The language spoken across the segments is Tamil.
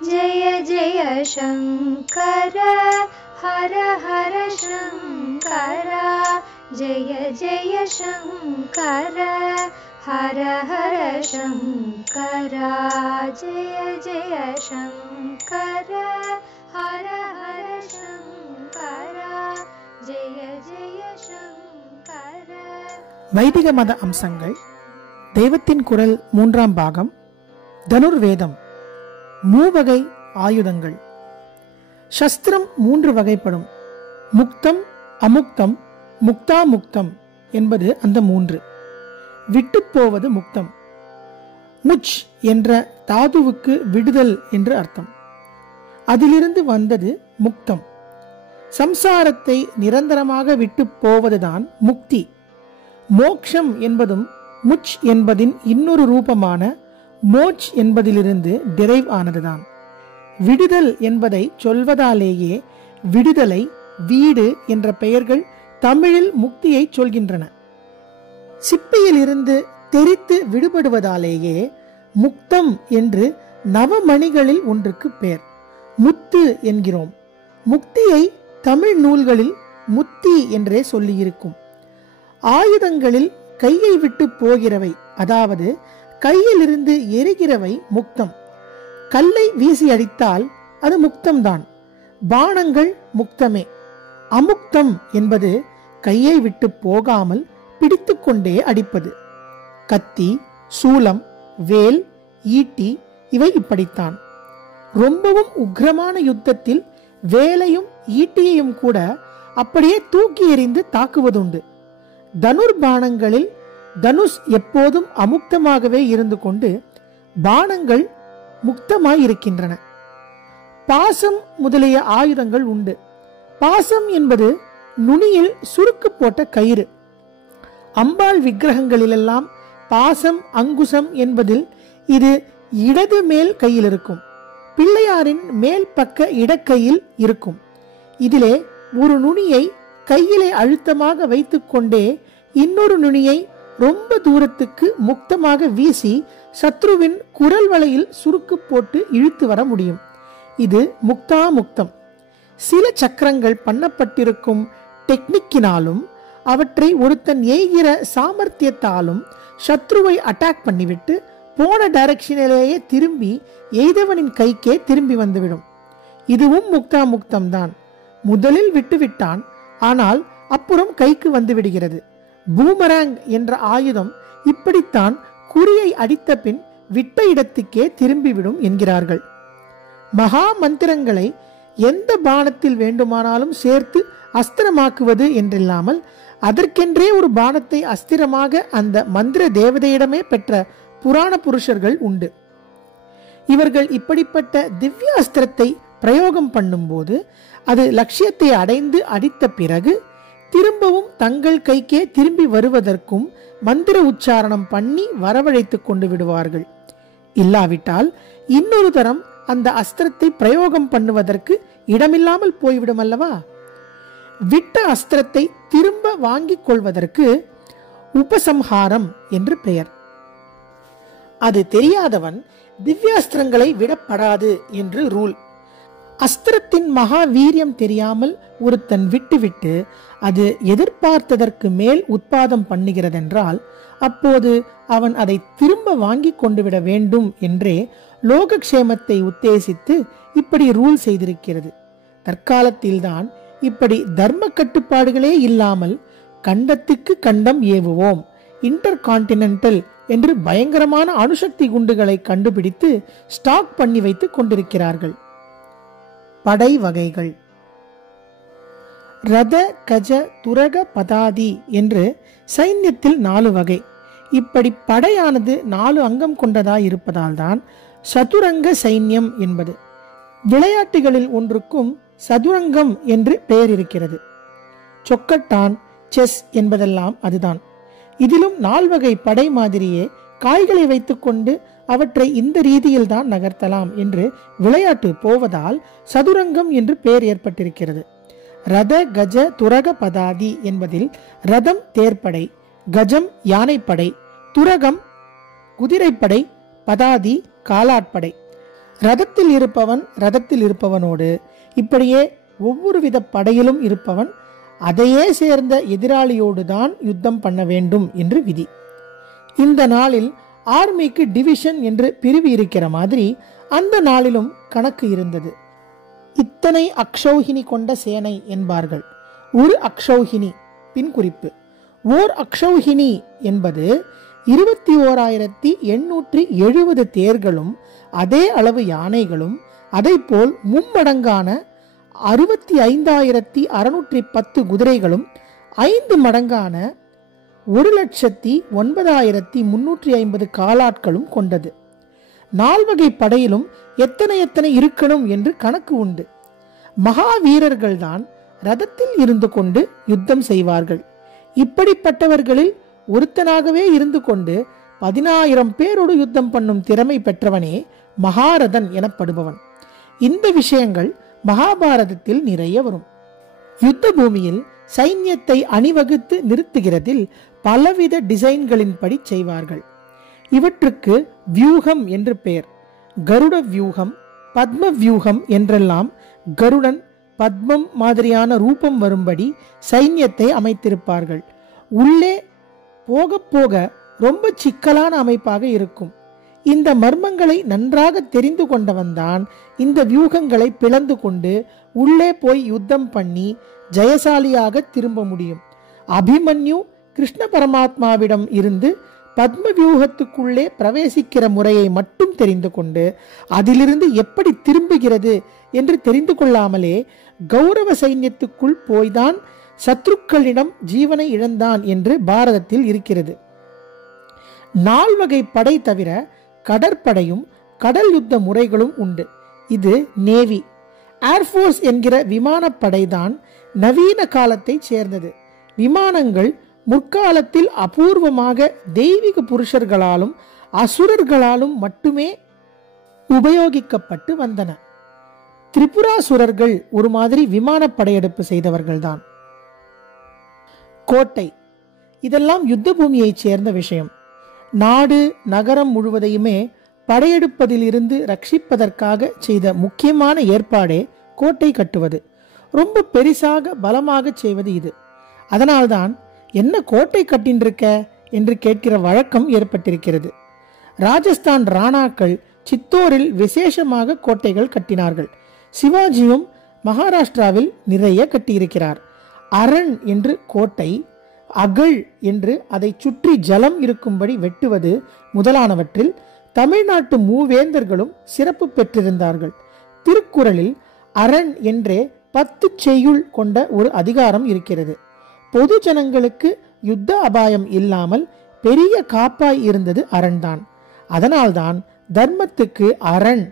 जय जय शंकर हर हर शंकर जय जय शंकर हर हर शंकर जय जय शंकर हर हर शंकर जय जय शंकर. வைதிக மத அம்சங்கள். தெய்வத்தின் குரல் 3ஆம் பாகம். தனுர்வேதம். மூவகை ஆயுதங்கள். சஸ்திரம் 3 வகைப்படும். முக்தம், அமுக்தம், முக்தாமுக்தம் என்பது அந்த 3. விட்டு போவது முக்தம். முச் என்ற தாதுவுக்கு விடுதல் என்று அர்த்தம். அதிலிருந்து வந்தது முக்தம். சம்சாரத்தை நிரந்தரமாக விட்டு போவதுதான் முக்தி. மோக்ஷம் என்பதும் முச் என்பதின் இன்னொரு ரூபமான மோட்ச் என்பதிலிருந்து டிரைவ் ஆனதுதான். விடுதல் என்பதை சொல்வதாலேயே விடுதலை, வீடு என்ற பெயர்கள் தமிழில் முக்தியை சொல்கின்றன. சிப்பியில் இருந்து தெரித்து விடுபடுவதாலேயே முக்தம் என்று நவமணிகளில் ஒன்றுக்கு பெயர். முத்து என்கிறோம். முக்தியை தமிழ் நூல்களில் முத்தி என்றே சொல்லியிருக்கும். ஆயுதங்களில் கையை விட்டு போகிறவை, அதாவது கையிலிருந்து எரிகிறவை முக்தம். கல்லை வீசி அடித்தால் அது முக்தம்தான். பானங்கள் முக்தமே. அமுக்தம் என்பது கையை விட்டு போகாமல் பிடித்து கொண்டே அடிப்பது. கத்தி, சூலம், வேல், ஈட்டி இவை இப்படித்தான். ரொம்பவும் உக்கிரமான யுத்தத்தில் வேலையும் ஈட்டியையும் கூட அப்படியே தூக்கி எறிந்து தாக்குவதுண்டு. தனுர் பானங்களில் தனுஷ் எப்போதும் அமுக்தமாகவே இருந்து கொண்டு பானங்கள் முக்தமாய் இருக்கின்றன. பாசம் முதலிய ஆயுதங்கள் உண்டு. பாசம் என்பது நுனியில் சுருக்கு போட்ட கயிறு. அம்பாள் விக்கிரகங்களிலெல்லாம் பாசம், அங்குசம் என்பதில் இது இடது மேல் கையில் இருக்கும். பிள்ளையாரின் மேல் பக்க இடக்கையில் இருக்கும். இதிலே ஒரு நுனியை கையிலே அழுத்தமாக வைத்துக் கொண்டே இன்னொரு நுனியை ரொம்ப தூரத்துக்கு முக்தமாக வீசி சத்ருவின் குரல் வளையில் சுருக்கு போட்டு இழுத்து வர முடியும். இது முக்தாமுக்தம். சில சக்கரங்கள் பண்ணப்பட்டிருக்கும் டெக்னிக்கினாலும் அவற்றை ஒருத்தன் எய்கிற சாமர்த்தியத்தாலும் சத்ருவை அட்டாக் பண்ணிவிட்டு போன டைரக்ஷனிலேயே திரும்பி எய்தவனின் கைக்கே திரும்பி வந்துவிடும். இதுவும் முக்தாமுக்தம் தான். முதலில் விட்டுவிட்டான், ஆனால் அப்புறம் கைக்கு வந்து விடுகிறது. பூமராங் என்ற ஆயுதம் இப்படித்தான் குறியை அடித்த பின் விட்ட இடத்துக்கே திரும்பிவிடும் என்கிறார்கள். மகா மந்திரங்களை எந்த பானத்தில் வேண்டுமானாலும் சேர்த்து அஸ்திரமாக்குவது என்றில்லாமல் அதற்கென்றே ஒரு பானத்தை அஸ்திரமாக அந்த மந்திர தேவதையிடமே பெற்ற புராண புருஷர்கள் உண்டு. இவர்கள் இப்படிப்பட்ட திவ்ய அஸ்திரத்தை பிரயோகம் பண்ணும்போது அது லட்சியத்தை அடைந்து அடித்த பிறகு திரும்பவும் தங்கள் கைக்கே திரும்பி வருவதற்கும் மந்திர உச்சாரணம் பண்ணி வரவழைத்துக் கொண்டு விடுவார்கள். இல்லாவிட்டால் இன்னொரு தரம் அந்த அஸ்திரத்தை பிரயோகம் பண்ணுவதற்கு இடமில்லாமல் போய்விடும் அல்லவா? விட்ட அஸ்திரத்தை திரும்ப வாங்கிக் கொள்வதற்கு உபசம்ஹாரம் என்று பெயர். அது தெரியாதவன் திவ்யாஸ்திரங்களை விடப்படாது என்று ரூல். அஸ்திரத்தின் மகா வீரியம் தெரியாமல் ஒருத்தன் விட்டுவிட்டு அது எதிர்பார்த்ததற்கு மேல் உட்பாதம் பண்ணுகிறதென்றால் அப்போது அவன் அதை திரும்ப வாங்கி கொண்டு விட வேண்டும் என்றே லோகக்ஷேமத்தை உத்தேசித்து இப்படி ரூல் செய்திருக்கிறது. தற்காலத்தில்தான் இப்படி தர்ம கட்டுப்பாடுகளே இல்லாமல் கண்டத்துக்கு கண்டம் ஏவுவோம், இன்டர் கான்டினென்டல் என்று பயங்கரமான அணுசக்தி குண்டுகளை கண்டுபிடித்து ஸ்டாக் பண்ணி வைத்துக் கொண்டிருக்கிறார்கள். படை வகைகள். ரத, கஜ, துரக, பதாதி என்று சைன்யத்தில் 4 வகை. இப்படி படையானது 4 அங்கம் கொண்டதாய் இருப்பதால் தான் சதுரங்க சைன்யம் என்பது. விளையாட்டுகளில் ஒன்றுக்கும் சதுரங்கம் என்று பெயர் இருக்கிறது. சொக்கட்டான், செஸ் என்பதெல்லாம் அதுதான். இதிலும் 4 வகை படை மாதிரியே காய்களை வைத்துக்கொண்டு அவற்றை இந்த ரீதியில் தான் நகர்த்தலாம் என்று விளையாட்டு போவதால் சதுரங்கம் என்று பெயர் ஏற்பட்டிருக்கிறது. ரத, கஜ, துரக, பதாதி என்பதில் ரதம் தேர்ப்படை, கஜம் யானைப்படை, துரகம் குதிரைப்படை, பதாதி காலாட்படை. ரதத்தில் இருப்பவன் ரதத்தில் இருப்பவனோடு இப்படியே ஒவ்வொரு வித படையிலும் இருப்பவன் அதையே சேர்ந்த எதிராளியோடு தான் யுத்தம் பண்ண வேண்டும் என்று விதி. இந்த நாளில் ஆர்மிக்கு டிவிஷன் என்று பிரிவு இருக்கிற மாதிரி அந்த நாளிலும் கணக்கு இருந்தது. இத்தனை அக்ஷௌஹினி கொண்ட சேனை என்பார்கள். ஒரு அக்ஷௌஹினி பின் குறிப்பு. ஓர் அக்ஷௌஹினி என்பது 21,870 தேர்களும் அதே அளவு யானைகளும் அதைப்போல் மும்மடங்கான 65,610 குதிரைகளும் 5 மடங்கான 1,09,350 காலாட்களும் கொண்டது. 4 வகை படையிலும் எத்தனை இருக்கணும் என்று கணக்கு உண்டு. மகாவீரர்கள் தான் ரதத்தில் இருந்து கொண்டு யுத்தம் செய்வார்கள். இப்படிப்பட்டவர்களில் ஒருத்தனாகவே இருந்து கொண்டு 10,000 பேரோடு யுத்தம் பண்ணும் திறமை பெற்றவனே மகாரதன் எனப்படுபவன். இந்த விஷயங்கள் மகாபாரதத்தில் நிறைய வரும். யுத்த பூமியில் சைன்யத்தை அணிவகுத்து நிறுத்துகிறதில் பலவித டிசைன்களின்படி செய்வார்கள். இவற்றுக்கு வியூகம் என்று பெயர். கருட வியூகம், பத்ம வியூகம் என்றெல்லாம் கருடன் பத்மம் மாதிரியான ரூபம் வரும்படி சைன்யத்தை அமைத்திருப்பார்கள். உள்ளே போக போக ரொம்ப சிக்கலான அமைப்பாக இருக்கும். இந்த மர்மங்களை நன்றாக தெரிந்து கொண்டவன்தான் இந்த வியூகங்களை பிளந்து கொண்டு உள்ளே போய் யுத்தம் பண்ணி ஜெயசாலியாக திரும்ப முடியும். அபிமன்யு கிருஷ்ண பரமாத்மாவிடம் இருந்து பத்ம வியூகத்துக்குள்ளே பிரவேசிக்கிற முறையை மட்டும் தெரிந்து கொண்டு அதிலிருந்து எப்படி திரும்புகிறது என்று தெரிந்து கொள்ளாமலே கௌரவ சைன்யத்துக்குள் போய்தான் சத்ருக்களிடம் ஜீவனை இழந்தான் என்று பாரதத்தில் இருக்கிறது. 4 வகை படை தவிர கடற்படையும் கடல் யுத்த முறைகளும் உண்டு. இது நேவி. ஏர்ஃபோர்ஸ் என்கிற விமானப்படை தான் நவீன காலத்தை சேர்ந்தது. விமானங்கள் முற்காலத்தில் அபூர்வமாக தெய்வீக புருஷர்களாலும் அசுரர்களாலும் மட்டுமே உபயோகிக்கப்பட்டு வந்தன. திரிபுராசுரர்கள் ஒரு மாதிரி விமான படையெடுப்பு செய்தவர்கள்தான். கோட்டை, இதெல்லாம் யுத்த பூமியை சேர்ந்த விஷயம். நாடு நகரம் முழுவதையுமே படையெடுப்பதில் இருந்து ரட்சிப்பதற்காக செய்த முக்கியமான ஏற்பாடே கோட்டை கட்டுவது. ரொம்ப பெரிசாக பலமாக செய்வது இது. அதனால்தான் என்ன கோட்டை கட்டின்றிருக்க என்று கேட்கிற வழக்கம் ஏற்பட்டிருக்கிறது. ராஜஸ்தான் ராணாக்கள் சித்தோரில் விசேஷமாக கோட்டைகள் கட்டினார்கள். சிவாஜியும் மகாராஷ்டிராவில் நிறைய கட்டியிருக்கிறார். அரண் என்று கோட்டை, அகழ் என்று அதை சுற்றி ஜலம் இருக்கும்படி வெட்டுவது முதலானவற்றில் தமிழ்நாட்டு மூவேந்தர்களும் சிறப்பு பெற்றிருந்தார்கள். திருக்குறளில் அரண் என்றே 10 செய்யுள் கொண்ட ஒரு அதிகாரம் இருக்கிறது. பொது ஜனங்களுக்கு யுத்த அபாயம் இல்லாமல் பெரிய காப்பாய் இருந்தது அரண்தான். அதனால்தான் தர்மத்துக்கு அரண்,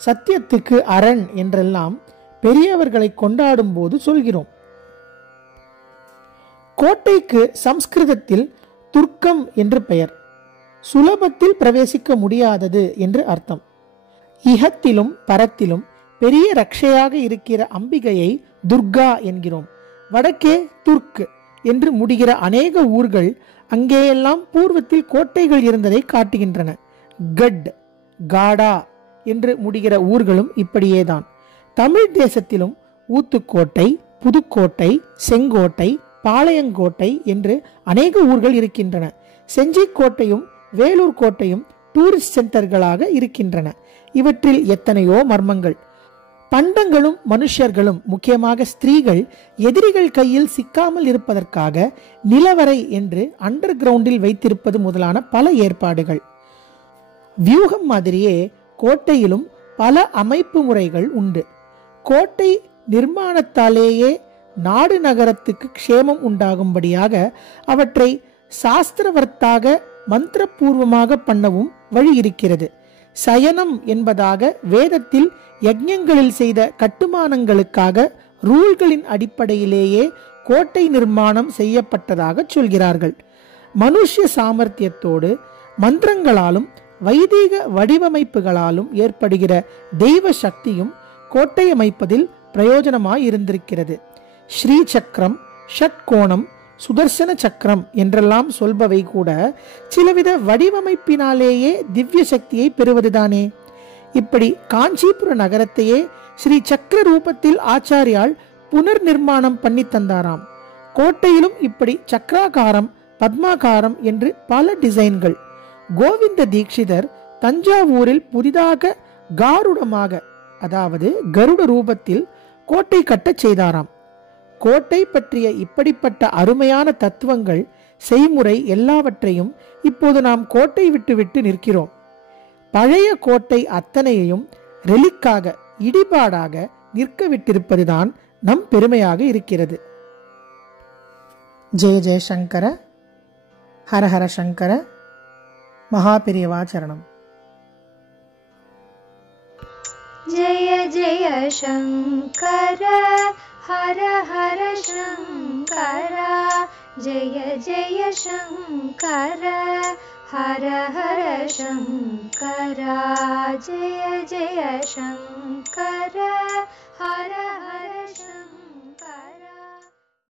சத்தியத்துக்கு அரண் என்றெல்லாம் பெரியவர்களை கொண்டாடும் போது சொல்கிறோம். கோட்டைக்கு சம்ஸ்கிருதத்தில் துர்க்கம் என்று பெயர். சுலபத்தில் பிரவேசிக்க முடியாதது என்று அர்த்தம். இகத்திலும் பரத்திலும் பெரிய ரக்ஷையாக இருக்கிற அம்பிகையை துர்கா என்கிறோம். வடக்கே துர்க் என்று முடிகிற அநேக ஊர்கள் அங்கேயெல்லாம் பூர்வத்தில் கோட்டைகள் இருந்ததை காட்டுகின்றன. கட், காடா என்று முடிகிற ஊர்களும் இப்படியேதான். தமிழ் தேசத்திலும் ஊத்துக்கோட்டை, புதுக்கோட்டை, செங்கோட்டை, பாளையங்கோட்டை என்று அநேக ஊர்கள் இருக்கின்றன. செஞ்சிக்கோட்டையும் வேலூர் கோட்டையும் டூரிஸ்ட் சென்டர்களாக இருக்கின்றன. இவற்றில் எத்தனையோ மர்மங்கள். பண்டங்களும் மனுஷர்களும், முக்கியமாக ஸ்திரீகள், எதிரிகள் கையில் சிக்காமல் இருப்பதற்காக நிலவரை என்று அண்டர் கிரவுண்டில் வைத்திருப்பது முதலான பல ஏற்பாடுகள். வியூகம் மாதிரியே கோட்டையிலும் பல அமைப்பு முறைகள் உண்டு. கோட்டை நிர்மாணத்தாலேயே நாடு நகரத்துக்கு க்ஷேமம் உண்டாகும்படியாக அவற்றை சாஸ்திரவர்த்தாக மந்திரபூர்வமாக பண்ணவும் வழி இருக்கிறது. சயனம் என்பதாக வேதத்தில் யஜ்ஞங்களில் செய்த கட்டுமானங்களுக்காக ரூல்களின் அடிப்படையிலேயே கோட்டை நிர்மாணம் செய்யப்பட்டதாக சொல்கிறார்கள். மனுஷ்ய சாமர்த்தியத்தோடு மந்திரங்களாலும் வைதீக வடிவமைப்புகளாலும் ஏற்படுகிற தெய்வ சக்தியும் கோட்டை அமைப்பதில் பிரயோஜனமாய் இருந்திருக்கிறது. ஸ்ரீ சக்கரம், ஷட்கோணம், சுதர்சன சக்கரம் என்றெல்லாம் சொல்பவை கூட சிலவித வடிவமைப்பினாலேயே திவ்ய சக்தியை பெறுவதுதானே. இப்படி காஞ்சிபுர நகரத்தையே ஸ்ரீ சக்கர ரூபத்தில் ஆச்சாரியால் புனர் நிர்மாணம் பண்ணி தந்தாராம். கோட்டையிலும் இப்படி சக்கராகாரம், பத்மாகாரம் என்று பல டிசைன்கள். கோவிந்த தீட்சிதர் தஞ்சாவூரில் புதிதாக காருடமாக, அதாவது கருட ரூபத்தில் கோட்டை கட்டச் செய்தாராம். கோட்டை பற்றிய இப்படிப்பட்ட அருமையான தத்துவங்கள், செய்முறை எல்லாவற்றையும் இப்போது நாம் கோட்டை விட்டு நிற்கிறோம். பழைய கோட்டை அத்தனையையும் ரெலிக்காக, இடிபாடாக நிற்க விட்டிருப்பதுதான் நம் பெருமையாக இருக்கிறது. ஜெய ஜெயசங்கர, ஹரஹர சங்கர, மகாபெரியவா சரணம். जय जय शंकर हर हर शंकर, जय जय शंकर हर हर शंकर, जय जय शंकर हर